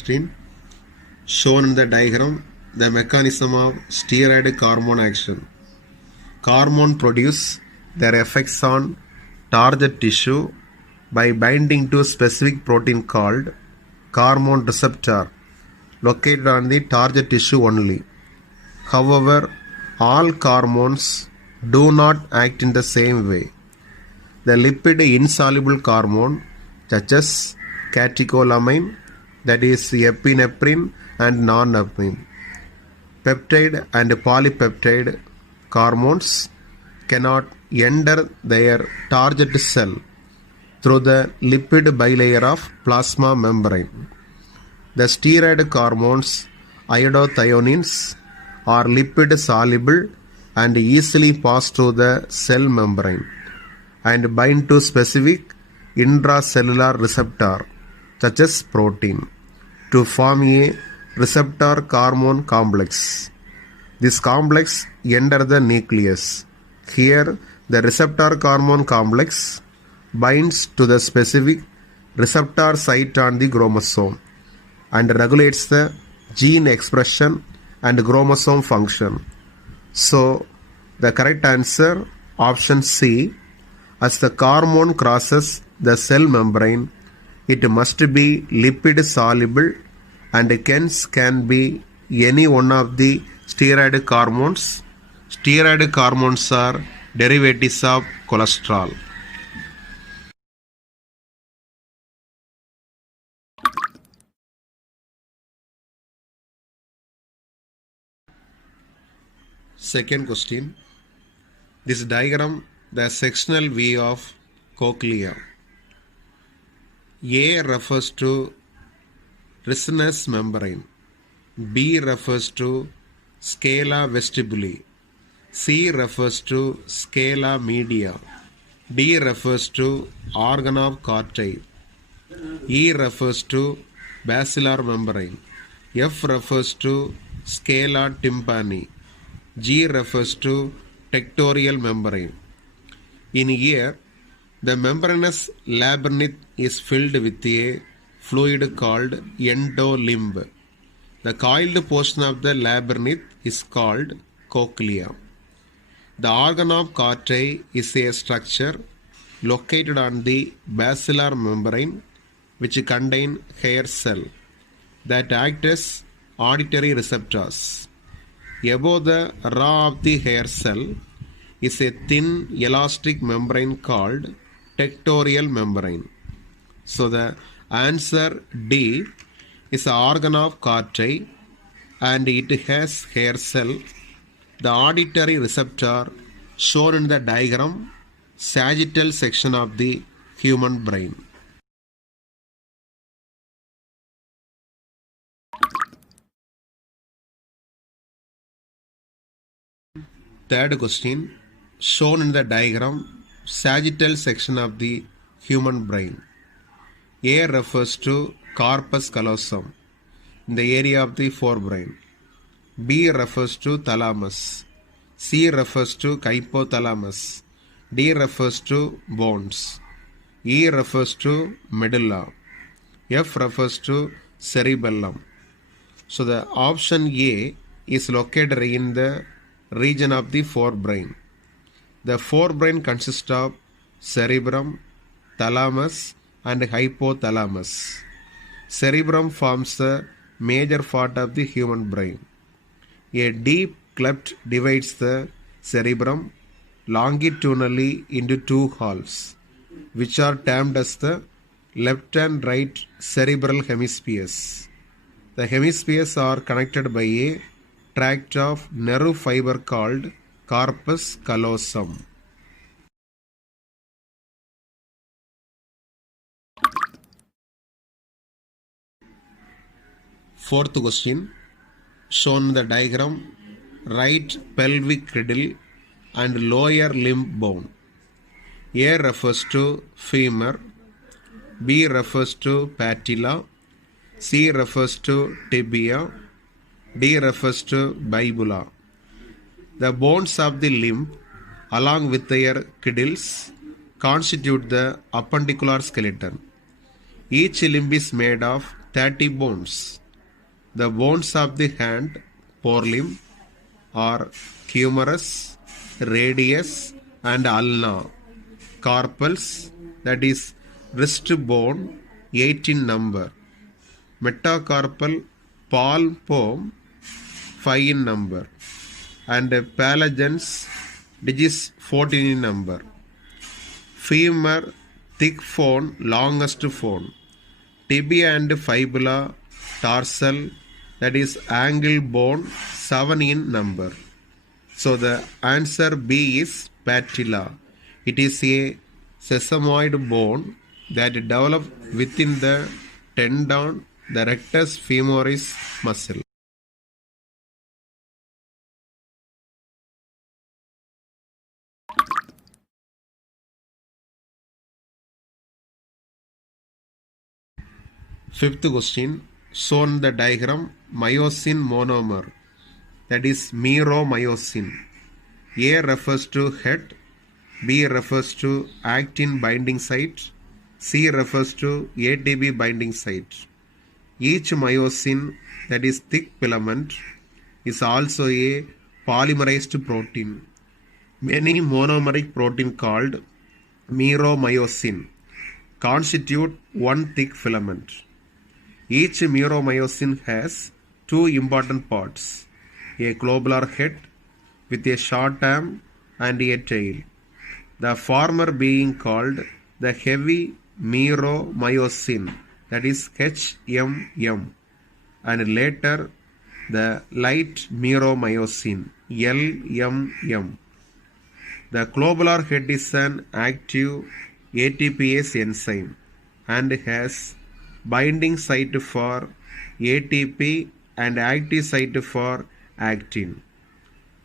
question. Shown in the diagram, the mechanism of steroid hormone action. Hormone produce their effects on target tissue by binding to a specific protein called hormone receptor located on the target tissue only. However, all hormones do not act in the same way. The lipid insoluble hormone such as catecholamine, that is epinephrine and norepinephrine, peptide and polypeptide hormones cannot enter their target cell through the lipid bilayer of plasma membrane. The steroid hormones iodothioneins are lipid soluble and easily pass through the cell membrane and bind to specific intracellular receptor such as protein to form a receptor hormone complex. This complex enters the nucleus. Here, the receptor hormone complex binds to the specific receptor site on the chromosome and regulates the gene expression and chromosome function. So, the correct answer, option C, as the hormone crosses the cell membrane, it must be lipid soluble and hence can be any one of the steroid hormones. Steroid hormones are derivatives of cholesterol. Second question. This diagram, the sectional view of cochlea. A refers to resinous membrane. B refers to scala vestibuli. C refers to scala media. D refers to organ of Corti. E refers to basilar membrane. F refers to scala tympani. G refers to tectorial membrane. In air, the membranous labyrinth is filled with a fluid called endolimb. The coiled portion of the labyrinth is called cochlea. The organ of Corti is a structure located on the basilar membrane which contain hair cell that act as auditory receptors. Above the raw of the hair cell is a thin elastic membrane called tectorial membrane. So the answer D is the organ of Corti and it has hair cell. The auditory receptor shown in the diagram, sagittal section of the human brain. Third question, shown in the diagram, sagittal section of the human brain. A refers to corpus callosum in the area of the forebrain. B refers to thalamus. C refers to hypothalamus. D refers to bones. E refers to medulla. F refers to cerebellum. So the option A is located in the region of the forebrain. The forebrain consists of cerebrum, thalamus and hypothalamus. Cerebrum forms the major part of the human brain. A deep cleft divides the cerebrum longitudinally into two halves, which are termed as the left and right cerebral hemispheres. The hemispheres are connected by a tract of nerve fiber called corpus callosum. Fourth question, shown in the diagram, right pelvic girdle and lower limb bone. A refers to femur, B refers to patella, C refers to tibia, D refers to fibula. The bones of the limb, along with their girdles, constitute the appendicular skeleton. Each limb is made of 30 bones. The bones of the hand, forelimb, are humerus, radius, and ulna. Carpals, that is wrist bone, 8 in number. Metacarpal palm, 5 in number. And phalanges, digits 14 in number. Femur, thick bone, longest bone. Tibia and fibula, tarsal, that is angle bone, 7 in number. So the answer B is patella. It is a sesamoid bone that develops within the tendon, the rectus femoris muscle. Fifth question, shown the diagram myosin monomer, that is meromyosin. A refers to head, B refers to actin binding site, C refers to ATP binding site. Each myosin, that is thick filament, is also a polymerized protein. Many monomeric protein called meromyosin constitute one thick filament. Each meromyosin has two important parts, a globular head with a short arm and a tail. The former being called the heavy meromyosin, that is HMM, and later the light meromyosin, LMM. The globular head is an active ATPase enzyme and has binding site for ATP and active site for actin.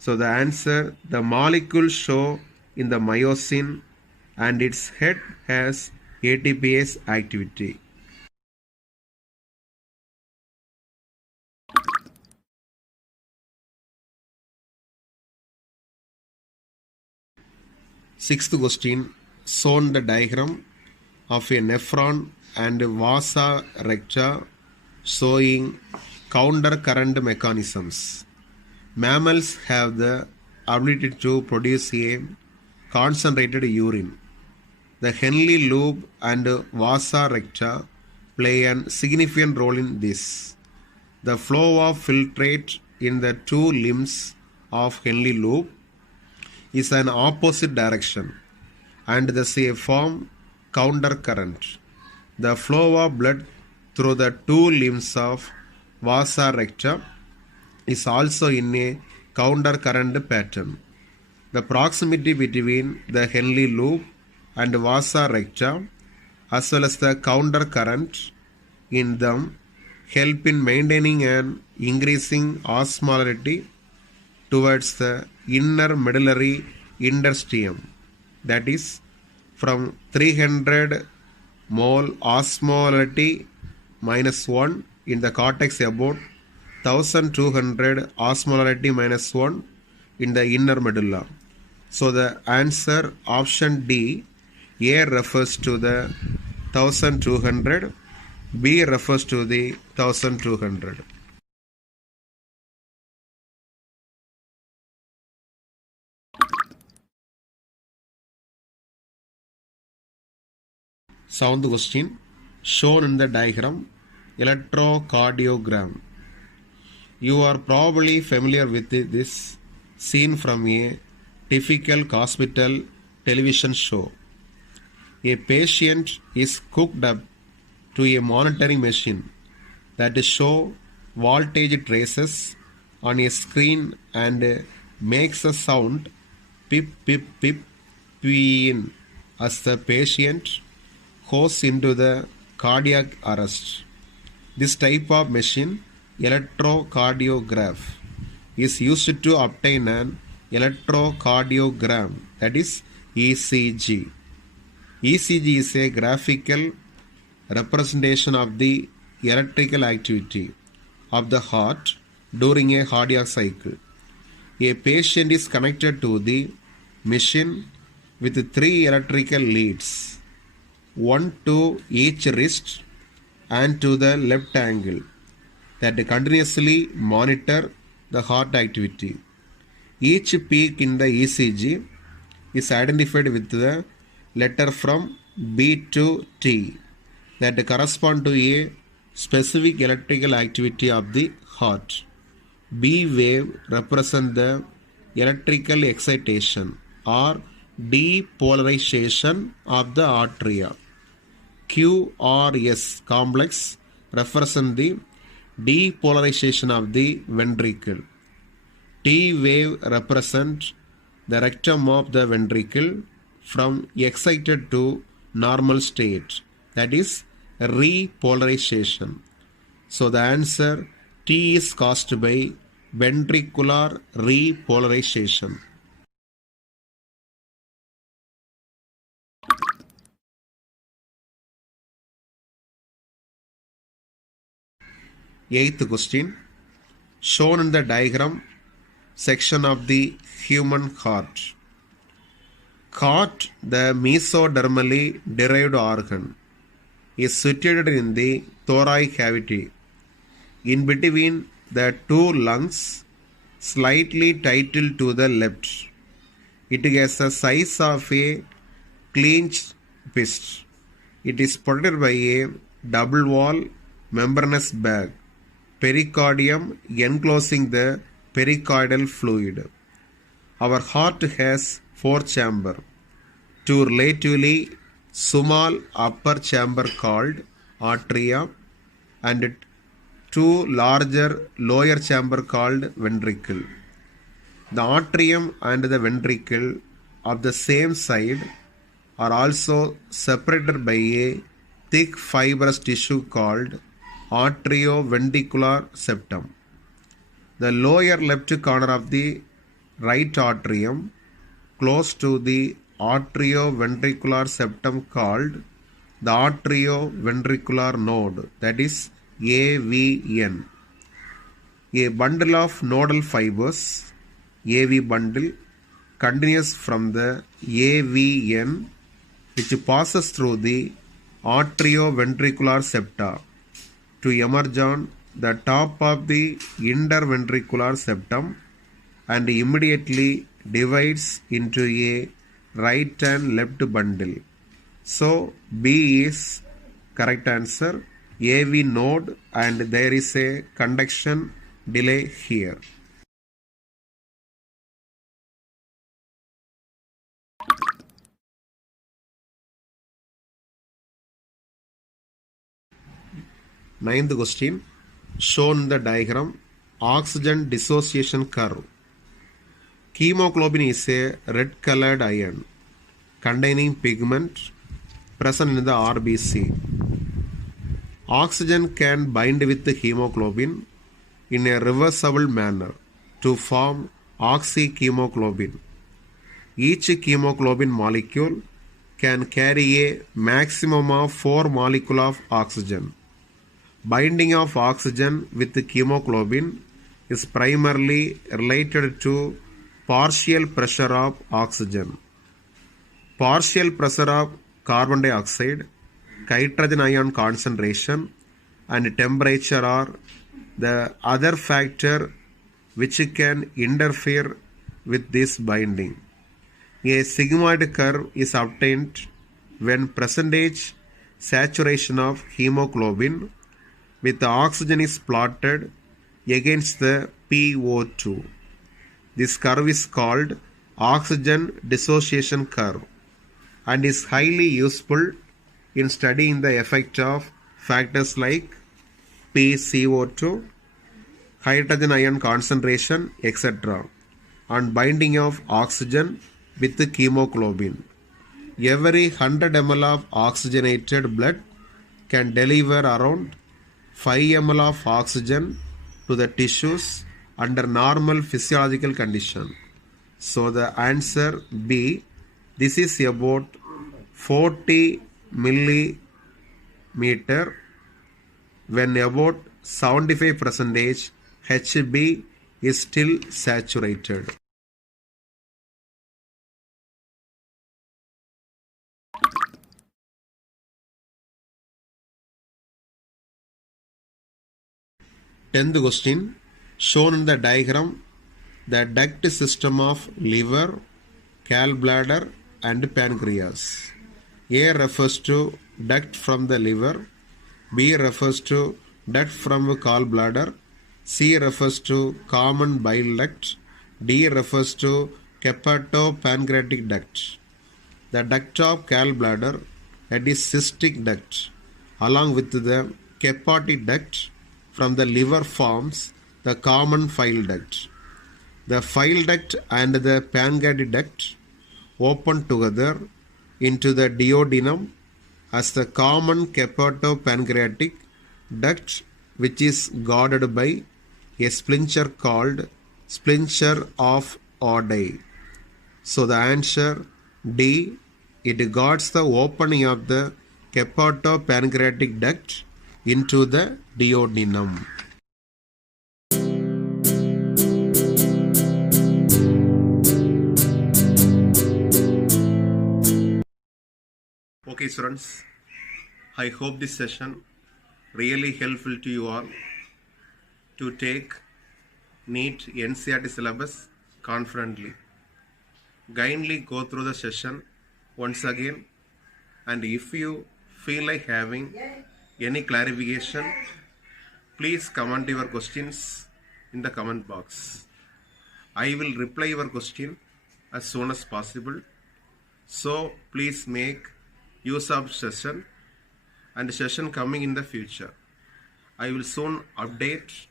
So the answer, the molecule shown in the myosin and its head has ATPase activity. Sixth question, shown the diagram of a nephron and vasa recta showing counter current mechanisms. Mammals have the ability to produce a concentrated urine. The Henle lobe and vasa recta play a significant role in this. The flow of filtrate in the two limbs of Henle lobe is an opposite direction and thus a form counter current. The flow of blood through the two limbs of vasa recta is also in a counter current pattern. The proximity between the Henle lobe and vasa recta as well as the counter current in them help in maintaining and increasing osmolarity towards the inner medullary interstitium, that is from 300 mole osmolarity minus 1 in the cortex about 1200 osmolarity minus 1 in the inner medulla. So the answer option D, A refers to the 1200, B refers to the 1200. Seventh question, shown in the diagram electrocardiogram. You are probably familiar with this scene from a typical hospital television show. A patient is hooked up to a monitoring machine that show voltage traces on a screen and makes a sound pip pip pip pin as the patient goes into the cardiac arrest. This type of machine, electrocardiograph, is used to obtain an electrocardiogram, that is ECG. ECG is a graphical representation of the electrical activity of the heart during a cardiac cycle. A patient is connected to the machine with 3 electrical leads, one to each wrist and to the left angle that continuously monitor the heart activity. Each peak in the ECG is identified with the letter from B to T that correspond to a specific electrical activity of the heart. B wave represent the electrical excitation or depolarization of the arteria. QRS complex represent the depolarization of the ventricle. T wave represent the rectum of the ventricle from excited to normal state, that is repolarization. So the answer T is caused by ventricular repolarization. Eighth question, shown in the diagram section of the human heart. Heart, the mesodermally derived organ, is situated in the thoracic cavity in between the two lungs, slightly tilted to the left. It has the size of a clenched fist. It is protected by a double wall membranous bag, pericardium enclosing the pericardial fluid. Our heart has four chambers, two relatively small upper chamber called atria and two larger lower chamber called ventricle. The atrium and the ventricle of the same side are also separated by a thick fibrous tissue called atrioventricular septum. The lower left corner of the right atrium close to the atrioventricular septum called the atrioventricular node, that is AVN. A bundle of nodal fibers, AV bundle, continues from the AVN which passes through the atrioventricular septa to emerge on the top of the interventricular septum and immediately divides into a right and left bundle. So B is correct answer, AV node, and there is a conduction delay here. Ninth question, shown in the diagram, oxygen dissociation curve. Hemoglobin is a red colored iron containing pigment present in the RBC. Oxygen can bind with the hemoglobin in a reversible manner to form oxyhemoglobin. Each hemoglobin molecule can carry a maximum of 4 molecules of oxygen. Binding of oxygen with the hemoglobin is primarily related to partial pressure of oxygen. Partial pressure of carbon dioxide, hydrogen ion concentration, and temperature are the other factor which can interfere with this binding. A sigmoid curve is obtained when percentage saturation of hemoglobin with the oxygen is plotted against the PO2. This curve is called oxygen dissociation curve and is highly useful in studying the effect of factors like PCO2, hydrogen ion concentration, etc. on binding of oxygen with the hemoglobin. Every 100 ml of oxygenated blood can deliver around 5 ml of oxygen to the tissues under normal physiological condition. So the answer B, this is about 40 millimeter when about 75% Hb is still saturated. 10th question. Shown in the diagram, the duct system of liver, gallbladder and pancreas. A refers to duct from the liver, B refers to duct from gallbladder, C refers to common bile duct, D refers to hepatopancreatic duct. The duct of gallbladder, that is cystic duct, along with the hepatic duct from the liver forms the common bile duct. The bile duct and the pancreatic duct open together into the duodenum as the common hepatopancreatic duct, which is guarded by a sphincter called sphincter of Oddi. So the answer D, it guards the opening of the hepatopancreatic duct into the duodenum. Okay students, I hope this session really helpful to you all to take NEET NCERT syllabus confidently. Kindly go through the session once again, and if you feel like having any clarification, please comment your questions in the comment box. I will reply your question as soon as possible. So please make use of session and session coming in the future. I will soon update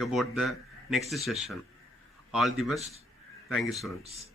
about the next session. All the best. Thank you students.